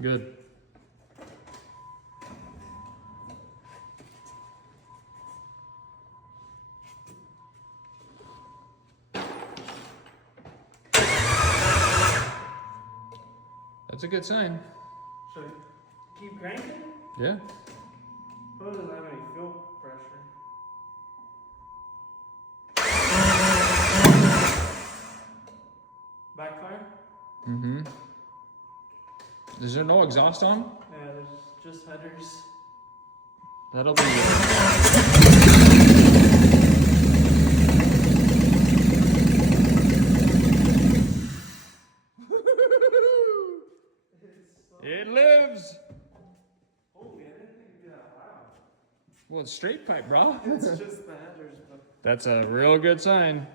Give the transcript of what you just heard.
Good. That's a good sign. So keep cranking? Yeah. Oh, it doesn't have any fuel pressure. Backfire? Mm-hmm. Is there no exhaust on? Yeah, there's just headers. That'll be. It lives. Holy, I didn't think it'd be that loud. Well, it's straight pipe, bro. It's just the headers, but. That's a real good sign.